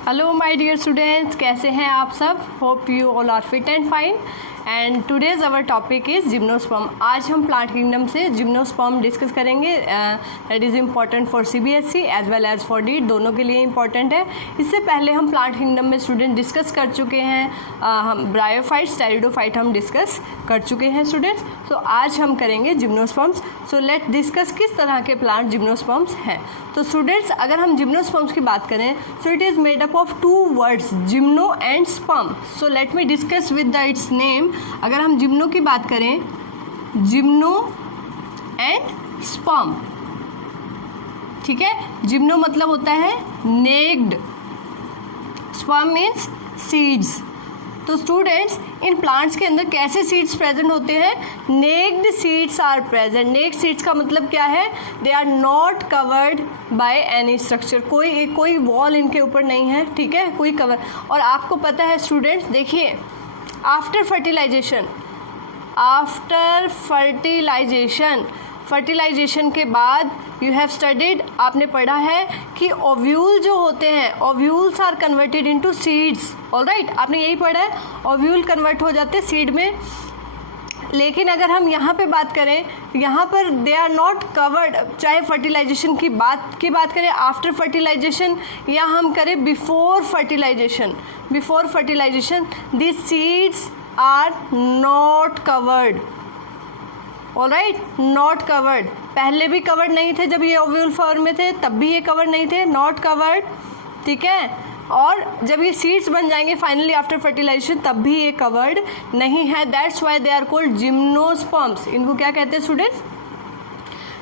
Hello my dear students, कैसे हैं आप सब। Hope you all are fit and fine and today's our topic is gymnosperm. आज हम प्लांट किंगडम से जिम्नोस्पर्म डिस्कस करेंगे। That is important for CBSE as well as for NEET, दोनों के लिए इम्पॉर्टेंट है। इससे पहले हम प्लांट किंगडम में स्टूडेंट डिस्कस कर चुके हैं। हम ब्रायोफाइट, स्टेरिडोफाइट हम डिस्कस कर चुके हैं स्टूडेंट्स। तो आज हम करेंगे जिम्नोस्पर्म्स। सो लेट डिस्कस किस तरह के प्लांट जिम्नोस्पर्म्स हैं। तो स्टूडेंट्स, अगर हम जिम्नोस्पर्म्स की बात करें so it is made up of two words, gymno and sperm. So let me discuss with the its name. अगर हम जिम्नो की बात करें, जिम्नो एंड स्पर्म, ठीक है। जिम्नो मतलब होता है नेक्ड, स्पर्म मीन्स सीड्स। तो स्टूडेंट्स, इन प्लांट्स के अंदर कैसे सीड्स प्रेजेंट होते हैं? Naked seeds are present. Naked seeds का मतलब क्या है? They are not covered by any structure. कोई वॉल इनके ऊपर नहीं है, ठीक है, कोई कवर। और आपको पता है स्टूडेंट्स, देखिए, आफ्टर फर्टिलाइजेशन के बाद यू हैव स्टडीड, आपने पढ़ा है कि ओव्यूल जो होते हैं, ovules are converted into seeds. Alright, आपने यही पढ़ा है, ओव्यूल कन्वर्ट हो जाते हैं सीड में। लेकिन अगर हम यहाँ पे बात करें, यहाँ पर दे आर नॉट कवर्ड, चाहे फर्टिलाइजेशन की बात करें, आफ्टर फर्टिलाइजेशन, या हम करें before fertilization, this seeds are not covered. Alright, not covered. पहले भी कवर्ड नहीं थे, जब ये ओव्यूल फॉर्म में थे तब भी ये कवर्ड नहीं थे, नॉट कवर्ड, ठीक है। और जब ये सीड्स बन जाएंगे फाइनली आफ्टर फर्टिलाइजेशन, तब भी ये कवर्ड नहीं है। That's why they are called gymnosperms. इनको क्या कहते हैं स्टूडेंट्स?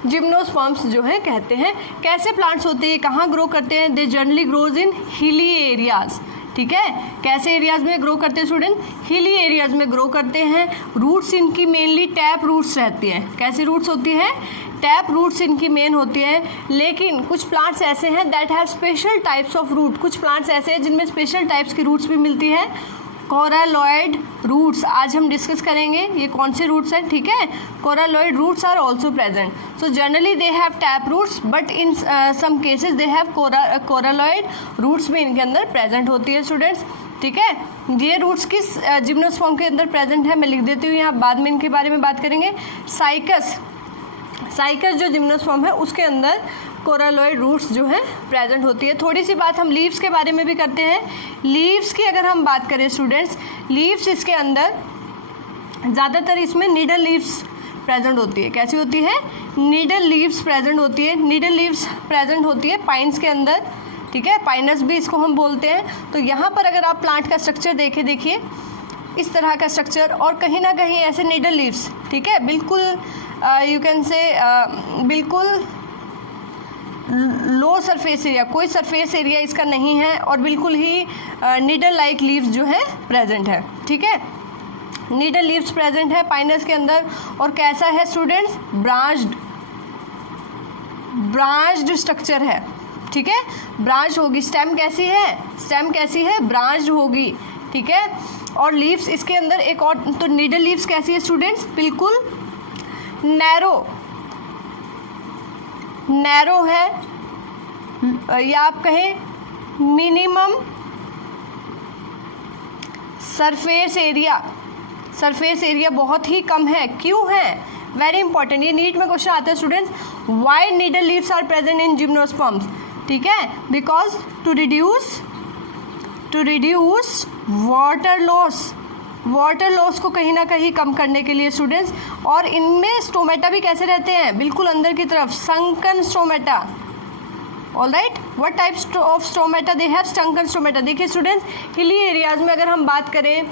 जिम्नोस्पर्म्स जो है कहते हैं। कैसे प्लांट्स होते हैं, कहाँ ग्रो करते हैं? They generally grows in hilly areas, ठीक है। कैसे एरियाज में ग्रो करते हैं स्टूडेंट? हिली एरियाज में ग्रो करते हैं। रूट्स इनकी मेनली टैप रूट्स रहती हैं। कैसी रूट्स होती हैं? टैप रूट्स इनकी मेन होती है। लेकिन कुछ प्लांट्स ऐसे हैं that have special types of root. कुछ प्लांट्स ऐसे हैं जिनमें स्पेशल टाइप्स की रूट्स भी मिलती हैं। कोरालॉइड रूट्स आज हम डिस्कस करेंगे, ये कौन से रूट्स हैं, ठीक है। Coralloid roots are also present. So generally they have tap roots, but in some cases they have coralloid roots भी इनके अंदर प्रेजेंट होती है स्टूडेंट्स, ठीक है। ये रूट्स किस जिम्नोस्पर्म के अंदर प्रेजेंट है मैं लिख देती हूँ यहाँ, बाद में इनके बारे में बात करेंगे। साइकस जो जिम्नोस्पर्म है उसके अंदर कोरालॉइड रूट्स जो है प्रेजेंट होती है। थोड़ी सी बात हम लीव्स के बारे में भी करते हैं। लीव्स की अगर हम बात करें स्टूडेंट्स, लीव्स इसके अंदर ज़्यादातर इसमें नीडल लीव्स प्रेजेंट होती है। कैसी होती है? नीडल लीव्स प्रेजेंट होती है। नीडल लीव्स प्रेजेंट होती है पाइन्स के अंदर, ठीक है, पाइनस भी इसको हम बोलते हैं। तो यहाँ पर अगर आप प्लांट का स्ट्रक्चर देखिए इस तरह का स्ट्रक्चर, और कहीं ना कहीं ऐसे नीडल लीव्स, ठीक है, बिल्कुल यू कैन से बिल्कुल लो सरफेस एरिया, कोई सरफेस एरिया इसका नहीं है, और बिल्कुल ही नीडल लाइक लीव्स जो है प्रेजेंट है, ठीक है। नीडल लीव्स प्रेजेंट है पाइनस के अंदर। और कैसा है स्टूडेंट्स? ब्रांच्ड स्ट्रक्चर है, ठीक है, ब्रांच होगी। स्टेम कैसी है? ब्रांच्ड होगी, ठीक है। और लीव्स इसके अंदर एक और, तो नीडल लीव्स कैसी है स्टूडेंट्स? बिल्कुल नैरो है, या आप कहें मिनिमम सरफेस एरिया बहुत ही कम है। क्यों है? वेरी इंपॉर्टेंट, ये नीट में क्वेश्चन आता है students. Why needle leaves are present in gymnosperms, ठीक है, because to reduce water loss को कहीं ना कहीं कम करने के लिए स्टूडेंट्स। और इनमें स्टोमेटा भी कैसे रहते हैं? बिल्कुल अंदर की तरफ, sunken stomata. Alright, what types of stomata they have? Sunken stomata. देखिए स्टूडेंट्स, हिली एरियाज में अगर हम बात करें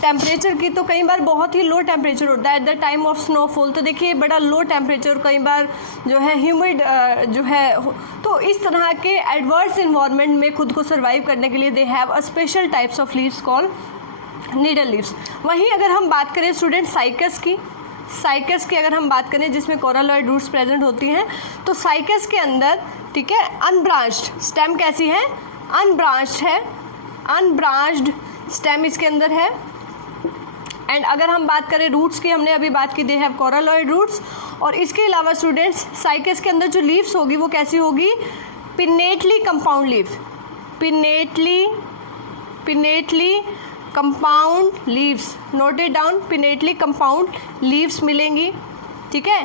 टेम्परेचर की, तो कई बार बहुत ही लो टेम्परेचर होता है at the time of snowfall. तो देखिए बड़ा लो टेम्परेचर, कई बार जो है ह्यूमिड जो है, तो इस तरह के एडवर्स इन्वायरमेंट में खुद को सर्वाइव करने के लिए they have a special types of leaves called needle leaves. वहीं अगर हम बात करें स्टूडेंट साइकस की अगर हम बात करें, जिसमें कोरालॉइड रूट्स प्रेजेंट होती हैं, तो साइकस के अंदर, ठीक है, अनब्रांच्ड स्टेम कैसी है? अनब्रांच्ड है, अनब्रांच्ड स्टेम इसके अंदर है। एंड अगर हम बात करें रूट्स की, हमने अभी बात की, दे हैव कोरालॉइड रूट्स। और इसके अलावा स्टूडेंट्स साइकस के अंदर जो लीव्स होगी वो कैसी होगी? Pinnately compound leave, pinnately compound leaves, note it down, pinnately compound leaves मिलेंगी, ठीक है।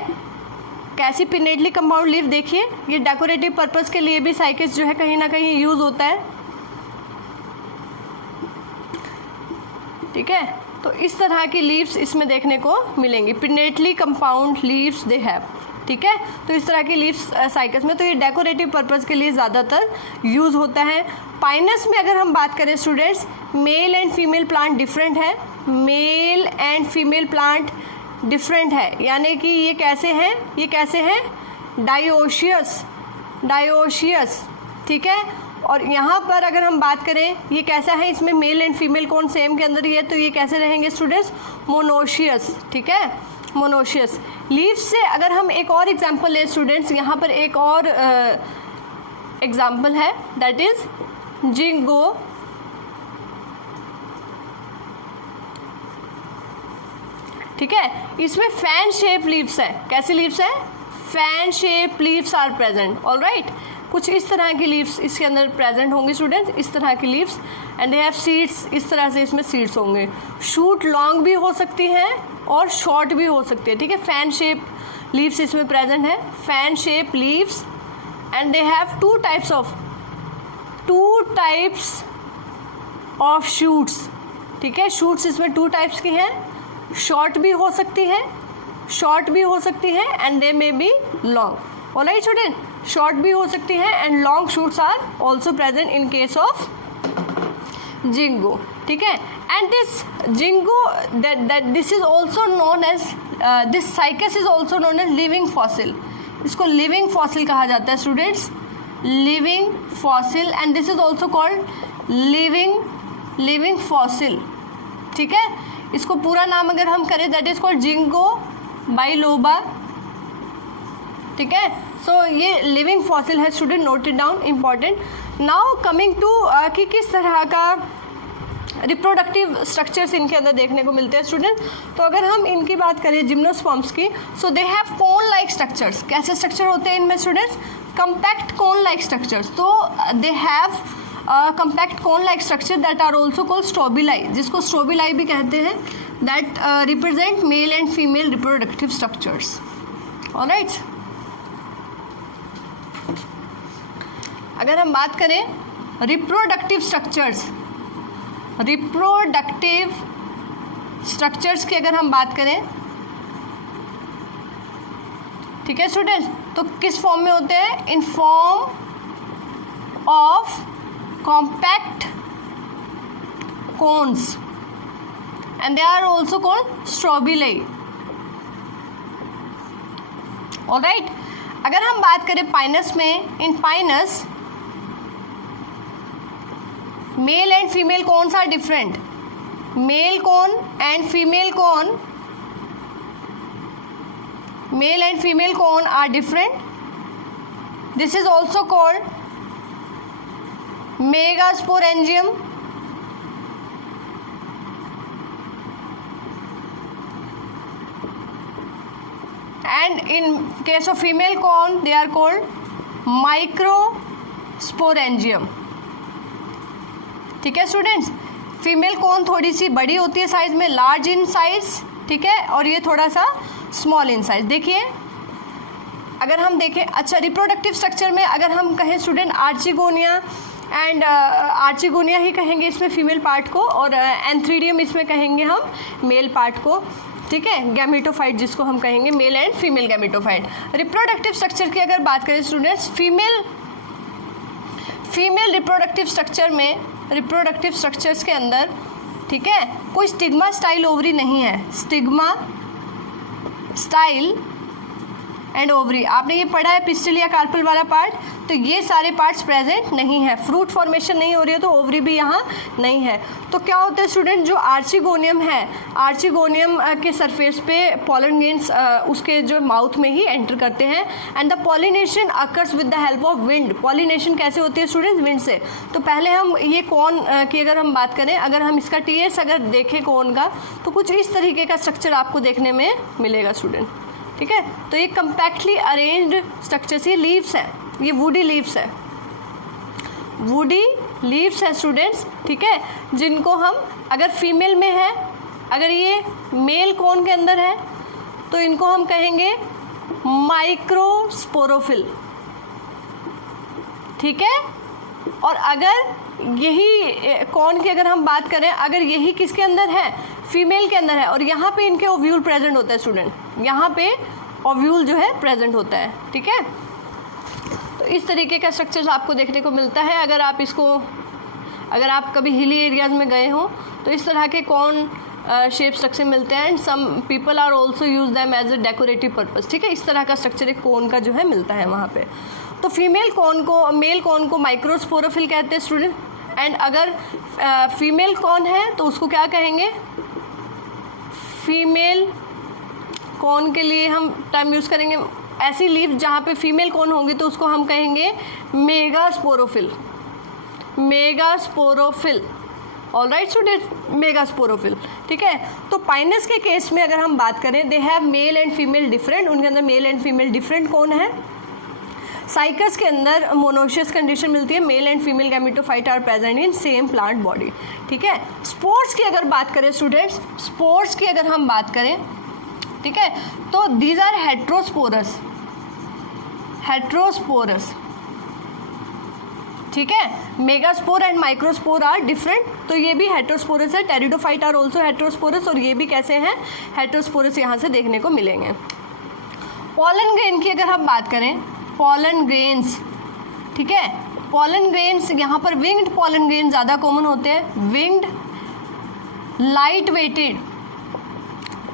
कैसी पिनेटली कंपाउंड लीव, देखिए ये डेकोरेटिव पर्पस के लिए भी साइकस जो है कहीं ना कहीं यूज होता है, ठीक है। तो इस तरह की लीव्स इसमें देखने को मिलेंगी, pinnately compound leaves they have, ठीक है। तो इस तरह की लीव्स साइकस में, तो ये डेकोरेटिव पर्पस के लिए ज़्यादातर यूज़ होता है। पाइनस में अगर हम बात करें students, male and female plant different है, male and female plant different है, यानी कि ये कैसे हैं, डायोशियस, ठीक है। और यहाँ पर अगर हम बात करें ये कैसा है, इसमें मेल एंड फीमेल कौन सेम के अंदर ही है, तो ये कैसे रहेंगे स्टूडेंट्स, मोनोशियस, ठीक है, मोनोशियस। लीव्स से अगर हम एक और एग्जांपल लें स्टूडेंट्स, यहाँ पर एक और एग्जांपल है, दैट इज जिंगो, ठीक है। इसमें फैन शेप लीव्स है, कैसी लीव्स है, fan shape leaves are present, alright. कुछ इस तरह की लीव्स इसके अंदर प्रेजेंट होंगी स्टूडेंट्स, इस तरह की leaves, and they have seeds, इस तरह से इसमें सीड्स होंगे। शूट लॉन्ग भी हो सकती हैं और शॉर्ट भी हो सकती है, ठीक है। फैन शेप लीव्स इसमें प्रेजेंट है, fan shape leaves, and they have two types of shoots, ठीक है। शूट्स इसमें टू टाइप्स की हैं, शॉर्ट भी हो सकती है and they may be long, alright student, short भी हो सकती है and long shoots are also present in case of ginkgo, ठीक है। And this ginkgo that this is also known as this cycas is also known as living fossil, इसको living fossil कहा जाता है students, living fossil, and this is also called living fossil, ठीक है। इसको पूरा नाम अगर हम करें that is called ginkgo biloba, ठीक है। सो ये लिविंग फॉसिल है student, note it down, important. Now coming to कि किस तरह का रिप्रोडक्टिव स्ट्रक्चर्स इनके अंदर देखने को मिलते हैं स्टूडेंट। तो अगर हम इनकी बात करें जिम्नोस्पर्म्स की, so they have cone like structures, कैसे स्ट्रक्चर होते हैं इनमें students, compact cone like structures. तो they have compact cone like structure that are also called strobili, जिसको स्ट्रोबिलाई भी कहते हैं, that represent male and female reproductive structures, alright. अगर हम बात करें रिप्रोडक्टिव स्ट्रक्चर्स की अगर हम बात करें, ठीक है स्टूडेंट्स, तो किस फॉर्म में होते हैं, in form of compact cones, and they are also called strobili, alright. अगर हम बात करें पाइनस में, in Pinus male and female cones are different, male cone and female cone, male and female cone are different, this is also called megasporangium, and in case of female cone they are called microsporangium, ठीक है students. Female कौन थोड़ी सी बड़ी होती है size में, large in size, ठीक है, और ये थोड़ा सा स्मॉल इन साइज। देखिए अगर हम देखें, अच्छा रिप्रोडक्टिव स्ट्रक्चर में अगर हम कहें स्टूडेंट आर्चिगोनिया एंड आर्चिगोनिया ही कहेंगे इसमें फीमेल पार्ट को, और एंथ्रीडियम इसमें कहेंगे हम मेल पार्ट को, ठीक है। गैमेटोफाइट जिसको हम कहेंगे, mail and female gametophyte. Reproductive structure की अगर बात करें स्टूडेंट्स, फीमेल रिप्रोडक्टिव स्ट्रक्चर में, रिप्रोडक्टिव स्ट्रक्चर्स के अंदर, ठीक है, कोई स्टिग्मा स्टाइल ओवरी नहीं है, स्टिग्मा स्टाइल एंड ओवरी, आपने ये पढ़ा है पिस्टिल या कार्पल वाला पार्ट, तो ये सारे पार्ट्स प्रेजेंट नहीं है, फ्रूट फॉर्मेशन नहीं हो रही है तो ओवरी भी यहाँ नहीं है। तो क्या होता है स्टूडेंट, जो आर्चिगोनियम है, आर्चिगोनियम के सरफेस पे पॉलन ग्रेन्स उसके जो माउथ में ही एंटर करते हैं, and the pollination occurs with the help of wind. Pollination कैसे होती है स्टूडेंट्स, विंड से। तो पहले हम ये कौन की अगर हम बात करें, अगर हम इसका टीएस अगर देखें कौन का, तो कुछ इस तरीके का स्ट्रक्चर आपको देखने में मिलेगा स्टूडेंट, ठीक है। तो ये कंपैक्टली अरेंज्ड स्ट्रक्चर्स, ये लीव्स है, ये वुडी लीव्स है, वुडी लीव्स है स्टूडेंट्स, ठीक है, जिनको हम अगर फीमेल में है, अगर ये मेल कौन के अंदर है तो इनको हम कहेंगे माइक्रोस्पोरोफिल, ठीक है। और अगर यही कौन की अगर हम बात करें, अगर यही किसके अंदर है, फीमेल के अंदर है, और यहाँ पे इनके ओव्यूल प्रेजेंट होता है स्टूडेंट, यहाँ पे ओव्यूल जो है प्रेजेंट होता है, ठीक है। तो इस तरीके का स्ट्रक्चर आपको देखने को मिलता है। अगर आप कभी हिली एरियाज में गए हो तो इस तरह के कौन शेप स्ट्रक्चर मिलते हैं, and some people are also use them as a decorative purpose, ठीक है। इस तरह का स्ट्रक्चर एक कोन का जो है मिलता है वहाँ पे। तो फीमेल कौन को, मेल कौन को माइक्रोस्पोरोफिल कहते हैं स्टूडेंट, एंड अगर फीमेल कौन है तो उसको क्या कहेंगे, फीमेल कौन के लिए हम टर्म यूज़ करेंगे, ऐसी लीफ जहाँ पे फीमेल कौन होगी तो उसको हम कहेंगे megasporophyll, megasporophyll, alright student, megasporophyll, ठीक है। तो पाइनस के केस में अगर हम बात करें, they have mail and female different, उनके अंदर मेल एंड फीमेल डिफरेंट कौन है। साइकस के अंदर मोनोशियस कंडीशन मिलती है, male and female gametophyte are present in same plant body, ठीक है। स्पोर्स की अगर बात करें स्टूडेंट्स, स्पोर्स की अगर हम बात करें, ठीक है, तो दीज आर हेट्रोस्पोरस, हेट्रोस्पोरस, ठीक है। Megaspore and microspore are different, तो ये भी हेट्रोस्पोरस है। टेरिडोफाइट आर ऑल्सो हेट्रोस्पोरस, और ये भी कैसे हैं, हेट्रोस्पोरस यहाँ से देखने को मिलेंगे। पॉलन ग्रेन की अगर हम बात करें, पॉलन ग्रेन्स, ठीक है, पॉलन ग्रेन्स यहाँ पर विंग्ड पॉलन ग्रेन ज़्यादा कॉमन होते हैं, winged light weighted,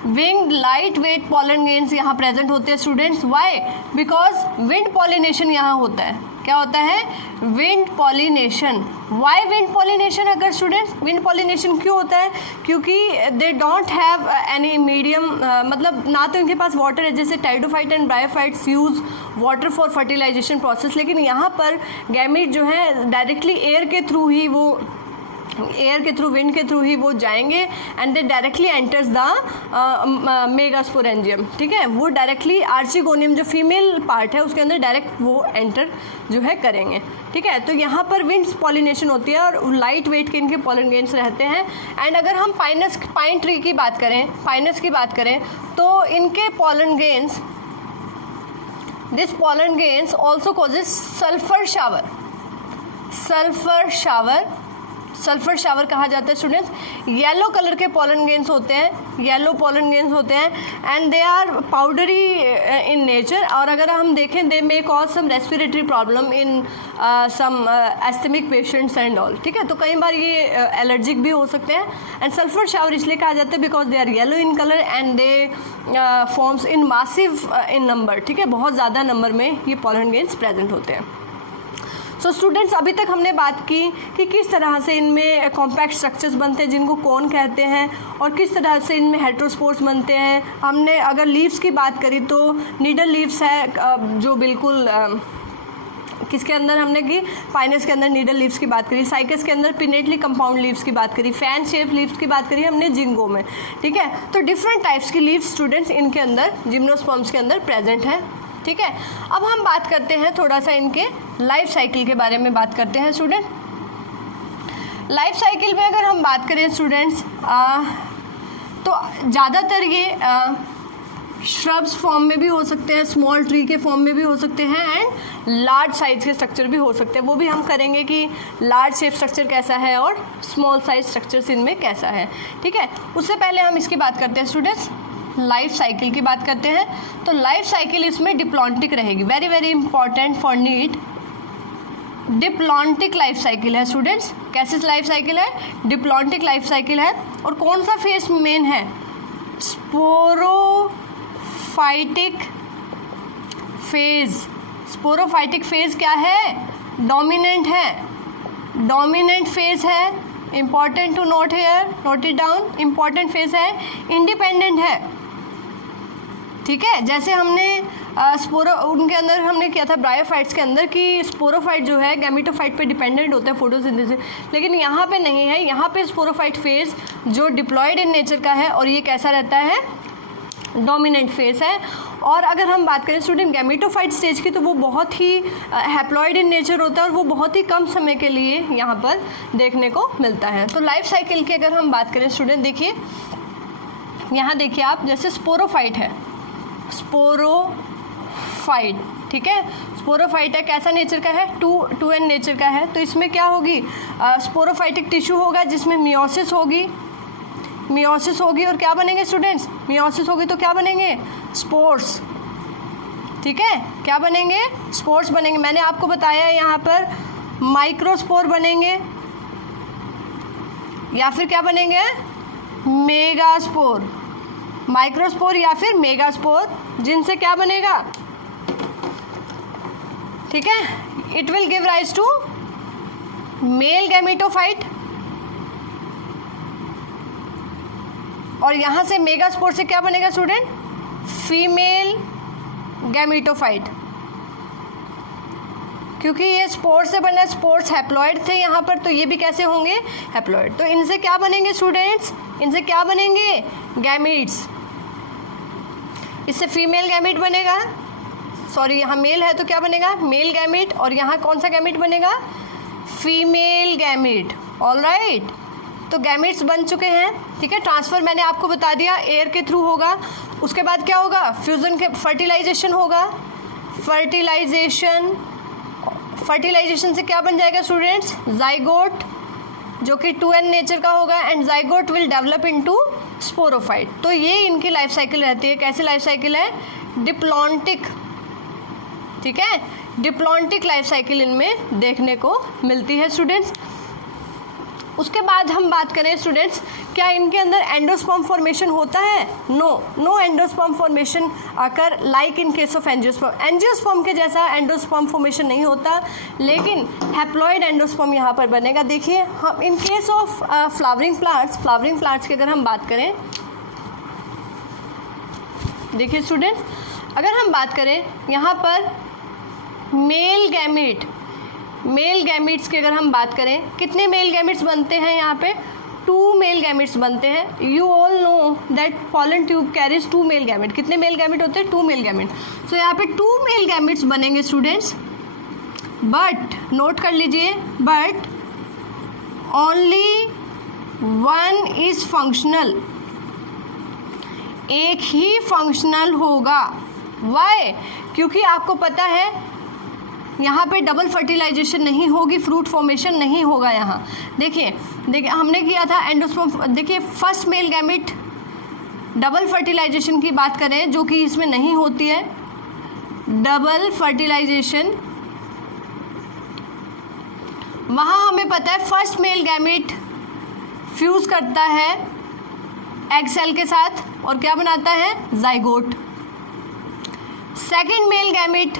winged light weight pollen grains यहाँ प्रेजेंट होते हैं students. Why? Because wind pollination यहाँ होता है, क्या होता है, wind pollination. Why wind pollination? अगर स्टूडेंट्स विंड पॉलिनेशन क्यों होता है, क्योंकि they don't have any medium, मतलब ना तो इनके पास वाटर है, जैसे pteridophyte and bryophytes use water for fertilization process, लेकिन यहाँ पर गैमीट जो है डायरेक्टली एयर के थ्रू ही वो, एयर के थ्रू, विंड के थ्रू ही वो जाएंगे, and they directly enters the megasporangium, ठीक है। वो डायरेक्टली आर्चिगोनियम जो फीमेल पार्ट है उसके अंदर डायरेक्ट वो एंटर जो है करेंगे, ठीक है। तो यहाँ पर विंड्स पॉलिनेशन होती है और लाइट वेट के इनके पॉलन ग्रेन्स रहते हैं। एंड अगर हम पाइन ट्री की बात करें, पाइनस की बात करें, तो इनके pollen grains, this pollen grains also causes sulphur shower, sulphur shower, sulphur shower कहा जाता है स्टूडेंट्स। येलो कलर के पॉलन ग्रेन्स होते हैं, येलो पॉलन ग्रेन्स होते हैं, and they are powdery in nature, और अगर हम देखें they may cause some respiratory problem in some asthmatic patients and all, ठीक है। तो कई बार ये एलर्जिक भी हो सकते हैं। एंड सल्फर शावर इसलिए कहा जाता है because they are yellow in colour and they forms in massive in number, ठीक है, बहुत ज़्यादा नंबर में ये पॉलन ग्रेन्स प्रेजेंट होते हैं। सो स्टूडेंट्स, अभी तक हमने बात की कि किस तरह से इनमें कॉम्पैक्ट स्ट्रक्चर्स बनते हैं जिनको कौन कहते हैं, और किस तरह से इनमें हेट्रोस्पोर्स बनते हैं। हमने अगर लीव्स की बात करी तो निडल लीव्स है जो बिल्कुल किसके अंदर हमने की, पाइनस के अंदर निडल लीव्स की बात करी, साइकस के अंदर पिनेटली कंपाउंड लीव्स की बात करी, फैन शेप लीव्स की बात करी हमने जिंगो में, ठीक है। तो डिफरेंट टाइप्स की लीव्स स्टूडेंट्स इनके अंदर जिम्नोस्पर्म्स के अंदर प्रेजेंट है, ठीक है। अब हम बात करते हैं थोड़ा सा इनके लाइफ साइकिल के बारे में बात करते हैं स्टूडेंट। लाइफ साइकिल में अगर हम बात करें स्टूडेंट्स, तो ज़्यादातर ये श्रब्स फॉर्म में भी हो सकते हैं, स्मॉल ट्री के फॉर्म में भी हो सकते हैं, एंड लार्ज साइज के स्ट्रक्चर भी हो सकते हैं। वो भी हम करेंगे कि लार्ज शेप स्ट्रक्चर कैसा है और स्मॉल साइज स्ट्रक्चर्स इनमें कैसा है, ठीक है। उससे पहले हम इसकी बात करते हैं स्टूडेंट्स, लाइफ साइकिल की बात करते हैं। तो लाइफ साइकिल इसमें डिप्लॉन्टिक रहेगी, very very important for NEET, diplontic life cycle है स्टूडेंट्स। कैसे लाइफ साइकिल है, डिप्लॉन्टिक लाइफ साइकिल है। और कौन सा फेज मेन है, स्पोरोफाइटिक फेज। स्पोरोफाइटिक फेज क्या है, डोमिनेंट है, डोमिनेंट फेज है, important to note here, note it down, important phase है, इंडिपेंडेंट है, ठीक है। जैसे हमने उनके अंदर हमने किया था ब्रायोफाइट्स के अंदर कि स्पोरोफाइट जो है गैमेटोफाइट पे डिपेंडेंट होता है फोटोसिंथेसिस, लेकिन यहाँ पे नहीं है। यहाँ पे स्पोरोफाइट फेज जो डिप्लॉयड इन नेचर का है, और ये कैसा रहता है, डोमिनेंट फेस है। और अगर हम बात करें स्टूडेंट गैमेटोफाइट स्टेज की, तो वो बहुत ही हैप्लॉइड इन नेचर होता है और वो बहुत ही कम समय के लिए यहाँ पर देखने को मिलता है। तो लाइफ साइकिल की अगर हम बात करें स्टूडेंट, देखिए यहाँ देखिए आप, जैसे स्पोरोफाइट है, स्पोरोफाइट, ठीक है, स्पोरोफाइट है, कैसा नेचर का है, 2n नेचर का है। तो इसमें क्या होगी, स्पोरोफाइटिक टिश्यू होगा जिसमें मियोसिस होगी, और क्या बनेंगे स्टूडेंट्स, मियोसिस होगी तो क्या बनेंगे, स्पोर्स, ठीक है, क्या बनेंगे, स्पोर्स बनेंगे। मैंने आपको बताया यहाँ पर माइक्रोस्पोर बनेंगे या फिर क्या बनेंगे, मेगास्पोर, माइक्रोस्पोर या फिर मेगास्पोर, जिनसे क्या बनेगा, ठीक है, it will give rise to male gametophyte, और यहाँ से मेगास्पोर से क्या बनेगा स्टूडेंट, फीमेल गैमेटोफाइट, क्योंकि ये स्पोर से बना, स्पोर्स हैप्लॉइड थे यहाँ पर, तो ये भी कैसे होंगे, हैप्लॉइड। तो इनसे क्या बनेंगे स्टूडेंट्स, इनसे क्या बनेंगे, गैमीट्स, इससे फीमेल गैमीट बनेगा, सॉरी यहाँ मेल है तो क्या बनेगा, मेल गैमीट, और यहाँ कौन सा गैमीट बनेगा, फीमेल गैमीट, ऑलराइट। तो गैमीट्स बन चुके हैं, ठीक है। ट्रांसफ़र मैंने आपको बता दिया एयर के थ्रू होगा, उसके बाद क्या होगा, फ्यूज़न के फर्टिलाइजेशन होगा, फर्टिलाइजेशन से क्या बन जाएगा स्टूडेंट्स, जाइगोट, जो कि 2n नेचर का होगा, and zygote will develop into sporophyte. तो ये इनकी लाइफ साइकिल रहती है, कैसी लाइफ साइकिल है, डिप्लॉन्टिक, ठीक है, डिप्लॉन्टिक लाइफ साइकिल इनमें देखने को मिलती है स्टूडेंट्स। उसके बाद हम बात करें स्टूडेंट्स, क्या इनके अंदर एंडोस्पर्म फॉर्मेशन होता है, no endosperm formation occur like in case of angiosperm, angiosperm के जैसा एंडोस्पर्म फॉर्मेशन नहीं होता, लेकिन हैप्लॉइड एंडोस्पर्म यहाँ पर बनेगा। देखिए हम इन केस ऑफ फ्लावरिंग प्लांट्स की अगर हम बात करें, देखिए स्टूडेंट्स, अगर हम बात करें यहाँ पर मेल गैमीट्स की अगर हम बात करें, कितने मेल गैमीट्स बनते हैं यहाँ पे, 2 मेल गैमीट्स बनते हैं। You all know that pollen tube carries 2 male gamete, कितने मेल गैमीट होते हैं, 2 मेल गैमीट। तो यहाँ पे 2 मेल गैमीट्स बनेंगे स्टूडेंट्स, बट नोट कर लीजिए, बट ओनली 1 इज फंक्शनल, एक ही फंक्शनल होगा। वाई, क्योंकि आपको पता है यहाँ पे डबल फर्टिलाइजेशन नहीं होगी, फ्रूट फॉर्मेशन नहीं होगा यहाँ। देखिए हमने किया था एंडोस्पर्म, देखिए first male gamete double fertilization की बात करें, जो कि इसमें नहीं होती है, डबल फर्टिलाइजेशन, वहाँ हमें पता है फर्स्ट मेल गैमिट फ्यूज करता है एग सेल के साथ और क्या बनाता है, zygote. Second male gamete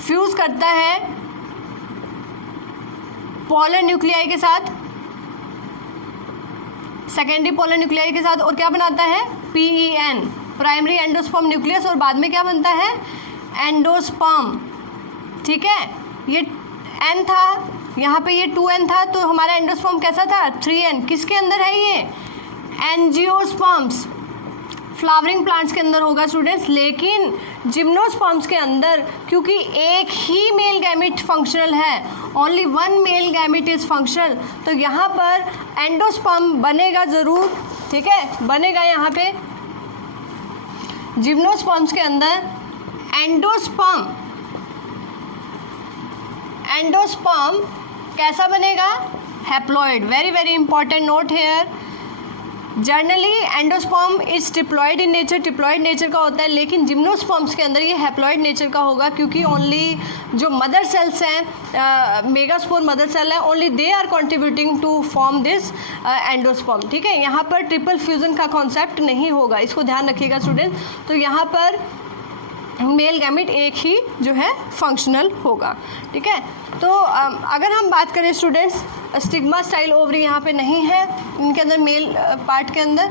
fuse करता है पोलर न्यूक्लियाई के साथ, सेकेंडरी पोलर न्यूक्लियाई के साथ, और क्या बनाता है, PEN, प्राइमरी एंडोस्पर्म न्यूक्लियस, और बाद में क्या बनता है, एंडोस्पर्म, ठीक है। ये N था, यहाँ पे ये 2N था, तो हमारा एंडोस्पर्म कैसा था, 3N। किसके अंदर है ये, एंजियोस्पर्म्स, फ्लावरिंग प्लांट्स के अंदर होगा स्टूडेंट्स। लेकिन जिम्नोस्पर्म्स के अंदर क्योंकि एक ही मेल गैमिट फंक्शनल है, only 1 male gamete is functional, तो यहाँ पर एंडोस्पर्म बनेगा ज़रूर, ठीक है, बनेगा यहाँ पे। जिम्नोस्पर्म्स के अंदर एंडोस्पर्म कैसा बनेगा, haploid. Very very important note here, generally endosperm is diploid in nature, diploid nature का होता है, लेकिन जिम्नोस्पर्म्स के अंदर ये हैप्लॉयड नेचर का होगा, क्योंकि ओनली जो मदर सेल्स हैं, मेगास्पोर मदर सेल है, only they are contributing to form this endosperm, ठीक है। यहाँ पर ट्रिपल फ्यूजन का कॉन्सेप्ट नहीं होगा, इसको ध्यान रखिएगा स्टूडेंट। तो यहाँ पर मेल गैमिट एक ही जो है फंक्शनल होगा, ठीक है। तो अगर हम बात करें स्टूडेंट्स, स्टिग्मा स्टाइल ओवरी यहाँ पे नहीं है इनके अंदर, मेल पार्ट के अंदर,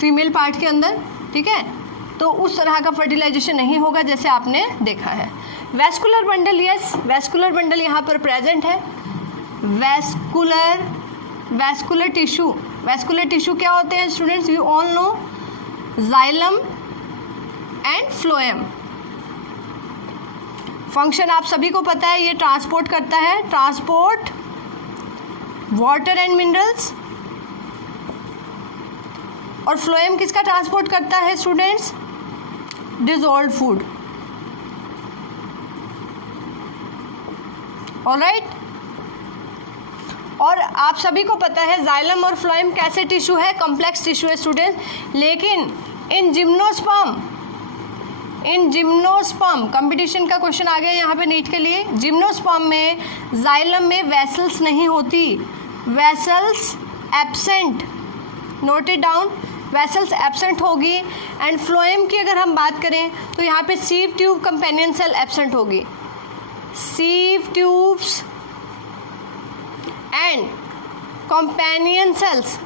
फीमेल पार्ट के अंदर, ठीक है। तो उस तरह का फर्टिलाइजेशन नहीं होगा जैसे आपने देखा है। Vascular bundle, yes, vascular bundle यहाँ पर प्रेजेंट है। वैस्कुलर टिश्यू क्या होते हैं students, you all know, xylem and phloem. Function आप सभी को पता है, ये ट्रांसपोर्ट करता है, ट्रांसपोर्ट वाटर एंड मिनरल्स। और फ्लोएम किसका ट्रांसपोर्ट करता है स्टूडेंट्स? Dissolved food. ऑलराइट, और आप सभी को पता है जाइलम और फ्लोएम कैसे टिश्यू है? कॉम्प्लेक्स टिश्यू है स्टूडेंट। लेकिन इन जिम्नोस्पर्म कंपटीशन का क्वेश्चन आ गया यहाँ पे नीट के लिए। जिम्नोस्पर्म में जाइलम में वेसल्स नहीं होती, vessels absent. Note it down, vessels absent होगी। एंड फ्लोएम की अगर हम बात करें तो यहाँ पे sieve tube companion cell absent होगी। Sieve tubes and companion cells,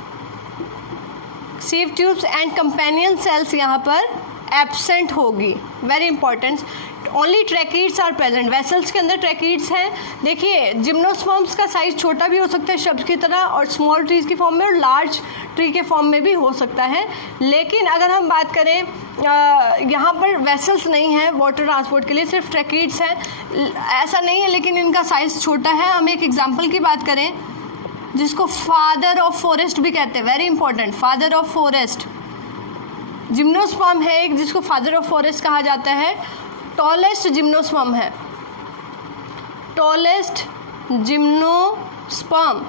sieve tubes and companion cells यहाँ पर एब्सेंट होगी। Very important. Only tracheids are present. Vessels के अंदर ट्रैकीड्स हैं। देखिए जिम्नोस्पर्म्स का साइज छोटा भी हो सकता है शब्द की तरह, और स्मॉल ट्रीज की फॉर्म में और लार्ज ट्री के फॉर्म में भी हो सकता है। लेकिन अगर हम बात करें यहाँ पर वेसल्स नहीं है वाटर ट्रांसपोर्ट के लिए, सिर्फ ट्रैकीड्स हैं। ऐसा नहीं है लेकिन इनका साइज छोटा है। हम एक एग्जाम्पल की बात करें जिसको फादर ऑफ फॉरेस्ट भी कहते हैं। Very important, father of forest gymnosperm है एक, जिसको फादर ऑफ फॉरेस्ट कहा जाता है। टॉलेस्ट जिम्नोस्पर्म है, टॉलेस्ट जिम्नोस्पर्म।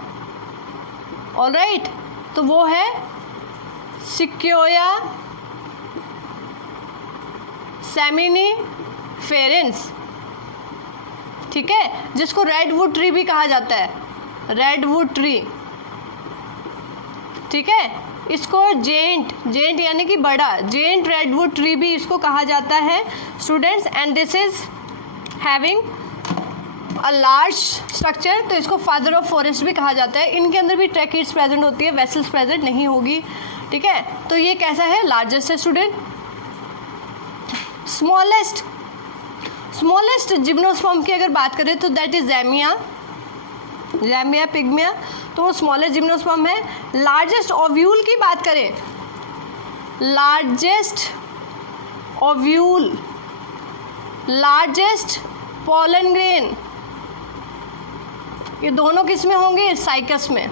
ऑलराइट, तो वो है सिक्योया सेमिनिफेरेंस। ठीक है, जिसको रेडवुड ट्री भी कहा जाता है, रेडवुड ट्री। ठीक है, इसको जेंट यानी कि बड़ा, जेंट रेडवुड ट्री भी इसको कहा जाता है students. And this is having a large structure, तो इसको फादर ऑफ फॉरेस्ट भी कहा जाता है। इनके अंदर भी ट्रैकीड्स प्रेजेंट होती है, वेसल्स प्रेजेंट नहीं होगी। ठीक है, तो ये कैसा है? लार्जेस्ट है स्टूडेंट। स्मॉलेस्ट जिम्नोस्पर्म की अगर बात करें तो दैट इज ज़ैमिया पिग्मिया, तो वो स्मॉलेस्ट जिम्नोस्पर्म है। लार्जेस्ट ओव्यूल की बात करें, largest ovule, largest pollen grain, ये दोनों किस में होंगे? साइकस में।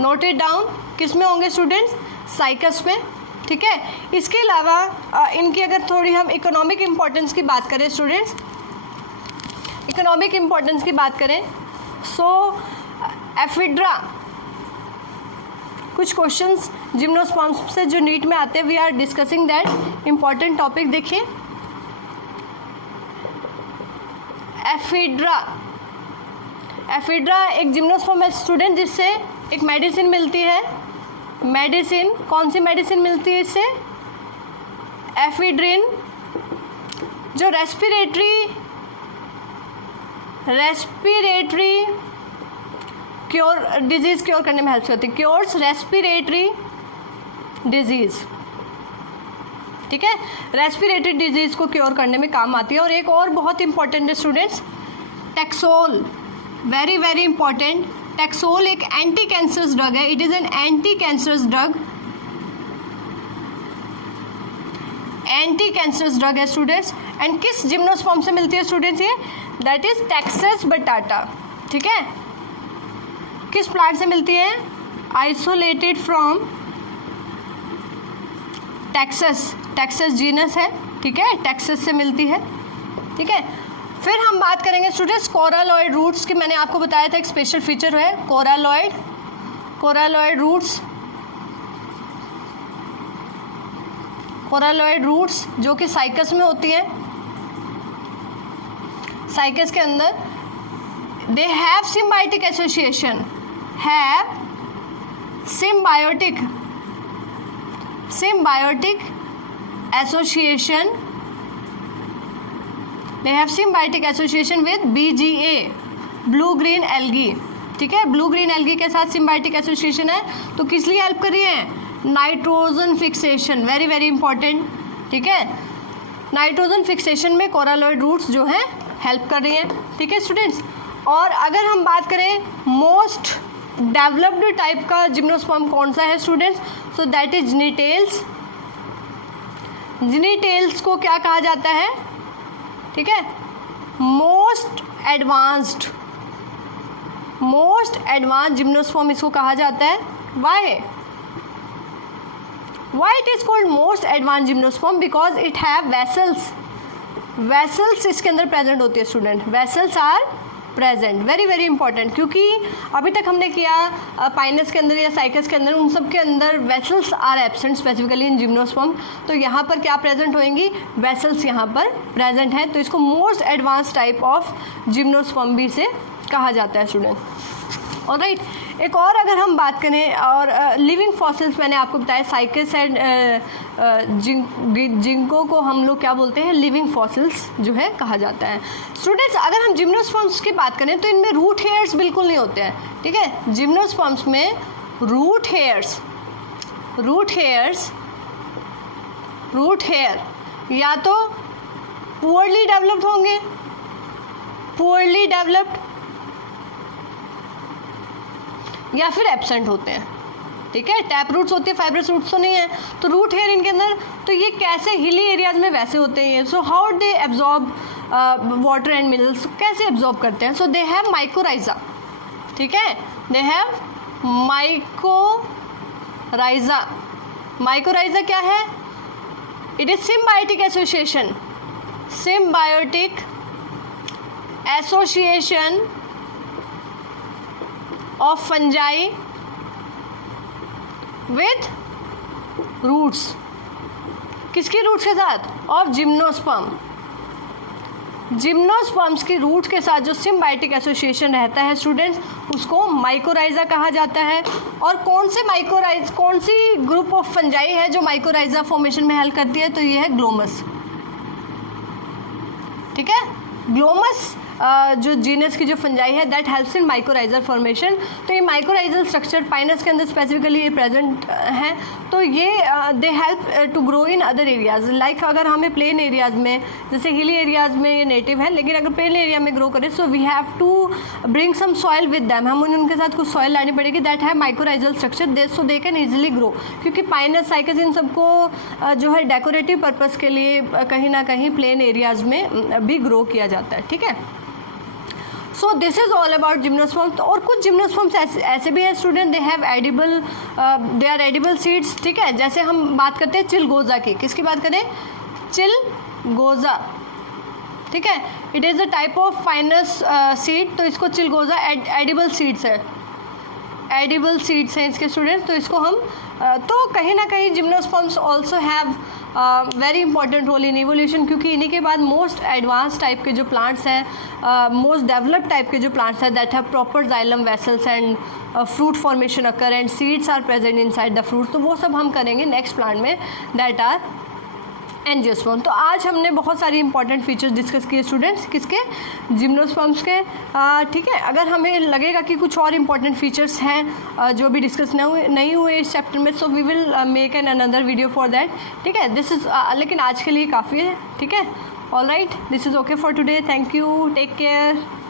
नोट इट डाउन, किस में होंगे स्टूडेंट्स? साइकस में। ठीक है, इसके अलावा इनकी अगर थोड़ी हम इकोनॉमिक इम्पोर्टेंस की बात करें स्टूडेंट्स, इकोनॉमिक इम्पोर्टेंस की बात करें सो एफिड्रा, कुछ क्वेश्चंस जिम्नोस्पर्म्स से जो नीट में आते हैं, we are discussing that important topic. देखिए एफिड्रा एक जिम्नोस्पर्म है स्टूडेंट, जिससे एक मेडिसिन मिलती है। मेडिसिन, कौन सी मेडिसिन मिलती है इससे? एफिड्रिन, जो रेस्पिरेटरी क्योर डिजीज़ क्योर करने में हेल्प करती है, क्योर्स रेस्पिरेटरी डिजीज़। ठीक है, रेस्पिरेटरी डिजीज़ को क्योर करने में काम आती है। और एक और बहुत इंपॉर्टेंट है students, taxol, very very important. Taxol एक एंटी कैंसरस ड्रग है, it is an anti cancerous drug, anti cancerous drug है स्टूडेंट्स। एंड किस जिम्नोस्पर्म से मिलती है स्टूडेंट्स ये? दैट इज टैक्सस बटाटा। ठीक है, किस प्लांट से मिलती है? आइसोलेटेड फ्रॉम टैक्सस जीनस है। ठीक है, टैक्सस से मिलती है। ठीक है, फिर हम बात करेंगे स्टूडेंट्स कोरालॉइड रूट्स की। मैंने आपको बताया था एक स्पेशल फीचर है कोरालॉइड रूट्स जो कि साइकस में होती है। साइकस के अंदर they have symbiotic association, symbiotic association with BGA, blue green algae. ठीक है, ब्लू ग्रीन एल्गी के साथ सिम्बायोटिक एसोसिएशन है, तो किस लिए हेल्प कर रही है? Nitrogen fixation, very very important. ठीक है, नाइट्रोजन फिक्सेशन में कोरालॉइड रूट्स जो हैं हेल्प कर रही हैं। ठीक है स्टूडेंट्स, और अगर हम बात करें मोस्ट डेवलप्ड टाइप का जिम्नोस्पर्म कौन सा है स्टूडेंट्स, सो दैट इज निटेल्स जिनीटेल्स को क्या कहा जाता है, ठीक है, मोस्ट एडवांस्ड जिम्नोस्पर्म इसको कहा जाता है. Why it is called most advanced gymnosperm? Because it have vessels इसके अंदर प्रेजेंट होती है student. Vessels are present, very very important, क्योंकि अभी तक हमने किया पाइनस के अंदर या साइकस के अंदर, उन सब के अंदर vessels are absent specifically in gymnosperm. तो यहाँ पर क्या प्रेजेंट होएंगी, वेसल्स यहाँ पर प्रेजेंट है. तो इसको most advance type of gymnosperm भी से कहा जाता है स्टूडेंट. ऑलराइट, एक और अगर हम बात करें, और लिविंग फॉसिल्स मैंने आपको बताया, साइकस एंड जिंको को हम लोग क्या बोलते हैं, लिविंग फॉसिल्स जो है कहा जाता है. स्टूडेंट्स, अगर हम जिम्नोस्पर्म्स की बात करें तो इनमें रूट हेयर्स बिल्कुल नहीं होते हैं, ठीक है. जिम्नोस्पर्म्स में रूट हेयर या तो पुअरली डेवलप्ड होंगे, या फिर एब्सेंट होते हैं, ठीक है. टैप रूट्स होते हैं, फाइब्रस रूट्स तो नहीं है. तो रूट हेयर इनके अंदर, तो ये कैसे हिली एरियाज में वैसे होते हैं. So how they absorb water and minerals, कैसे एब्जॉर्ब करते हैं. सो दे हैव माइकोराइजा, ठीक है, दे हैव माइकोराइजा क्या है, it is symbiotic association of fungi with roots. किसकी रूट्स के साथ, ऑफ जिम्नोस्पर्म्स की रूट के साथ जो सिम्बायोटिक एसोसिएशन रहता है स्टूडेंट्स, उसको माइकोराइजा कहा जाता है. और कौन सी ग्रुप ऑफ फंजाई है जो माइकोराइजा फॉर्मेशन में हेल्प करती है, तो ये है ग्लोमस, ठीक है. ग्लोमस जो जीनस की जो फंजाई है, that helps in mycorrhizal formation. तो ये माइकोराइजल स्ट्रक्चर पाइनस के अंदर स्पेसिफिकली ये प्रेजेंट हैं. तो ये they help to grow in other areas. Like अगर हमें प्लेन एरियाज में, जैसे हिली एरियाज में ये नेटिव है, लेकिन अगर प्लेन एरिया में ग्रो करें, so we have to bring some soil with them. हम उनके साथ कुछ सॉइल लानी पड़ेगी दैट है mycorrhizal structure, so they can easily grow. क्योंकि पाइनस, साइकस इन सबको जो है डेकोरेटिव पर्पज़ के लिए कहीं ना कहीं प्लेन एरियाज में भी ग्रो किया जाता है, ठीक है. So this is all about gymnosperms. और कुछ जिम्नोस्पर्म्स ऐसे भी हैं student, they are edible seeds, ठीक है. जैसे हम बात करते हैं चिलगोज़ा की, किसकी बात करें, चिलगोज़ा, ठीक है. It is a type of fineness seed. तो इसको चिलगोज़ा एडिबल सीड्स हैं इसके स्टूडेंट्स. तो इसको हम तो कहीं ना कहीं gymnosperms also have very important role in evolution, क्योंकि इन्हीं के बाद मोस्ट एडवांस टाइप के जो प्लांट्स हैं, मोस्ट डेवलप्ड टाइप के जो प्लांट्स हैं, that have proper xylem vessels and fruit formation occur and seeds are present inside the fruit. तो वो सब हम करेंगे नेक्स्ट प्लांट में, दैट आर एंजियोस्पर्म. तो आज हमने बहुत सारी इंपॉर्टेंट फीचर्स डिस्कस किए स्टूडेंट्स, किसके, जिम्नोस्पर्म्स के, ठीक है. अगर हमें लगेगा कि कुछ और इंपॉर्टेंट फीचर्स हैं जो भी डिस्कस नहीं हुए इस चैप्टर में, so we will make an another video for that, ठीक है. दिस इज़ लेकिन आज के लिए काफ़ी है, ठीक है. All right, this is okay for today. Thank you, take care.